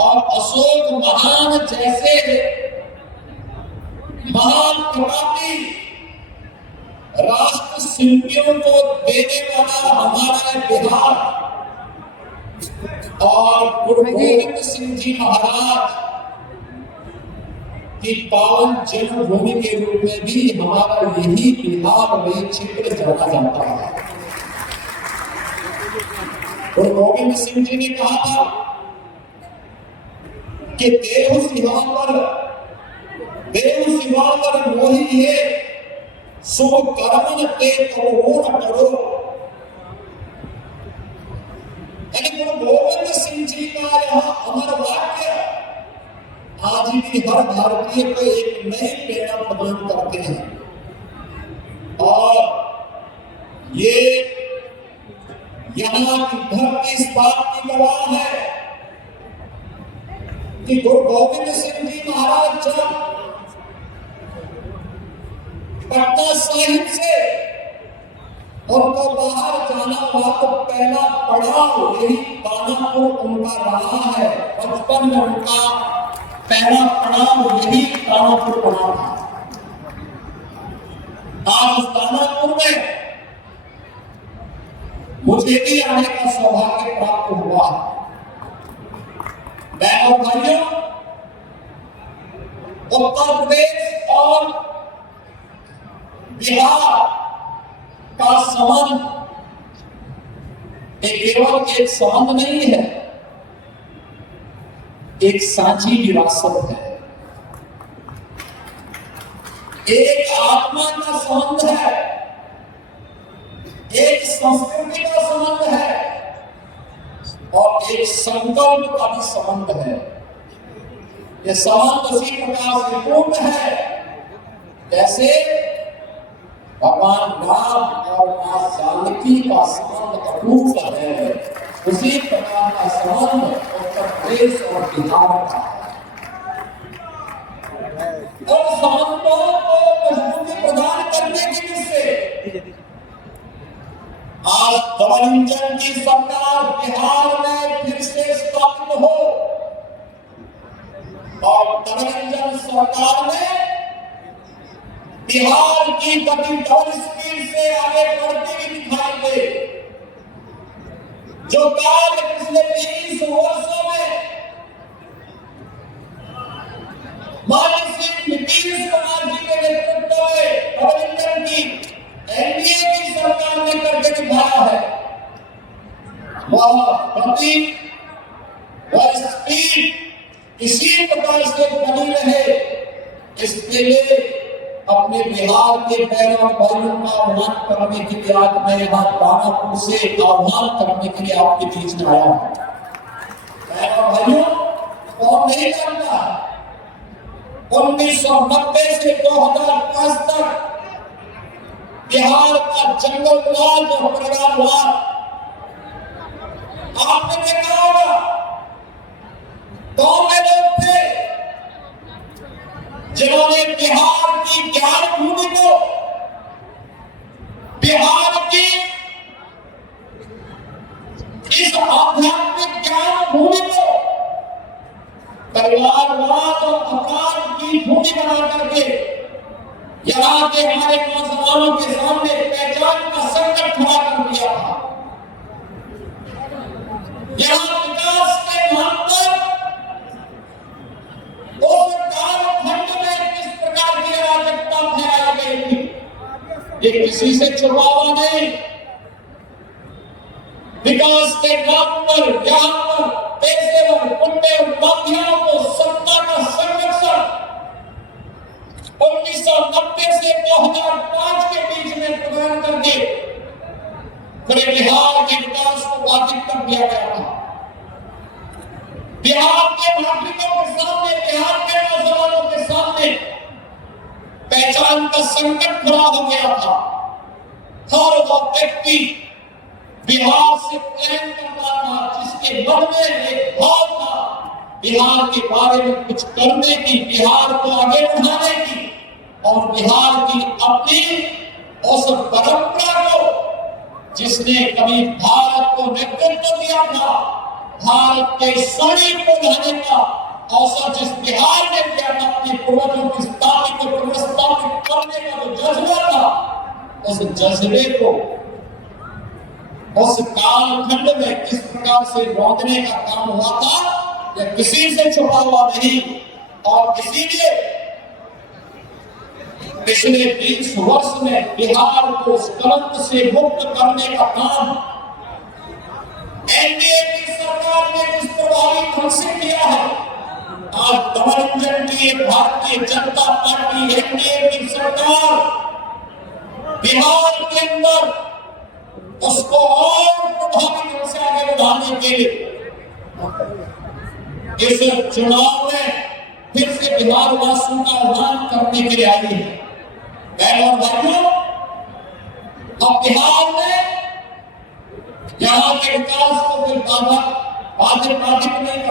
और अशोक महान जैसे महान प्रतापी राष्ट्र शिल्पियों को देने वाला हमारा बिहार और गुरु गोविंद सिंह जी महाराज की पावन जन्मभूमि के रूप में भी हमारा यही बिहार में क्षेत्र जाना जाता है। गुरु गोविंद सिंह जी ने कहा था कि देव सिवावर मोहि ये शुभ कर्मन ते करो न करो। यानी गुरु गोविंद सिंह जी का यह अमर वाक्य आज भी हर भारतीय को एक नई प्रेरणा प्रदान करते हैं और ये यहाँ की धरती इस बात की गवाह है कि गुरु गोविंद सिंह जी महाराज जब पटना साहिब से उनको बाहर जाना हुआ तो पहला पड़ाव यही दानापुर उनका रहा है। बचपन में उनका पहला पड़ाव यही दानापुर पड़ा था। आज उस दानापुर में मुझे भी आने का सौभाग्य प्राप्त हुआ। मैं और भाइयों, उत्तर प्रदेश और बिहार का संबंध केवल एक संबंध नहीं है, एक साझी विरासत है, एक आत्मा का संबंध है, एक संस्कृति का संबंध है और एक संकल्प का भी संबंध है। यह संबंध उसी प्रकार से पूर्ण है जैसे भगवान राम और मां जानकी का संबंध अटूट है। उसी प्रकार का संबंध उत्तर प्रदेश और बिहार का है और संबंधों को मजबूती प्रदान करने के लिए से आज डबल इंजन की सरकार बिहार में फिर से स्थापित हो और डबल इंजन सरकार में बिहार की गति डबल स्पीड से आगे बढ़ती हुई दिखाई दे। जो कार्य पिछले 30 वर्षों में माननीय श्री नीतीश कुमार जी के नेतृत्व में डबल इंजन की एनडीए की सरकार ने करके दिखाया है, वह गति वह स्पीड इसी प्रकार से बनी रहे। इसके लिए अपने बिहार के पैरों भाइयों का आह्वान करने के लिए आज मैं यहाँ दानापुर से आह्वान करने के लिए आपके बीच में आया हूँ। पैरों भाइयों, कौन नहीं जानता 1990 से 2005 तक बिहार का जंगलराज और परिवारवाद आपने देखा होगा। कौन में लोग थे जिन्होंने बिहार की ज्ञान भूमि को, बिहार की इस आध्यात्मिक ज्ञान भूमि को परिवारवाद और अपराध की भूमि बना करके यहाँ के हमारे नौजवानों के सामने पहचान का संकट खड़ा कर दिया था। यहाँ विकास के नाम पर उस कालखंड में किस प्रकार की अराजकता फैलाई गई थी, ये किसी से छुपावा नहीं। विकास के नाम पर यहाँ पर पेशेवर गुंडे माफियाओं को सत्ता का संरक्षण 1990 से 2005 के बीच में प्रदान करके पूरे बिहार के विकास को बाधित कर दिया गया था। बिहार के नागरिकों के सामने, बिहार के नौजवानों के सामने पहचान का संकट खड़ा हो गया था। हर वो व्यक्ति बिहार से प्रेम करता था जिसके मन में एक भाव था बिहार के बारे में कुछ करने की, बिहार को आगे बढ़ाने की और बिहार की अपनी उस परंपरा को जिसने कभी भारत को नेतृत्व दिया था, भारत के स्वर्णिम को लाने का अवसर जिस बिहार ने किया था, अपने पूर्वजों की स्थापित को पुनर्स्थापित करने का जो जज्बा था, उस जज्बे को उस कालखंड में किस प्रकार से रौंदने का काम हुआ था, यह किसी से छुपा हुआ नहीं। और इसीलिए पिछले 20 वर्ष में बिहार को उस कलंक से मुक्त करने का काम एनडीए की सरकार ने जिस प्रभावी ढंग से किया है, आज मनोरंजन की भारतीय जनता पार्टी एनडीए की सरकार बिहार के अंदर उसको और प्रभावी ढंग से आगे बढ़ाने के लिए इस चुनाव में फिर से बिहार वासियों का आह्वान करने के लिए आई है। बहनों और भाइयों, अब बिहार में यहाँ के विकास को कोई बाधित नहीं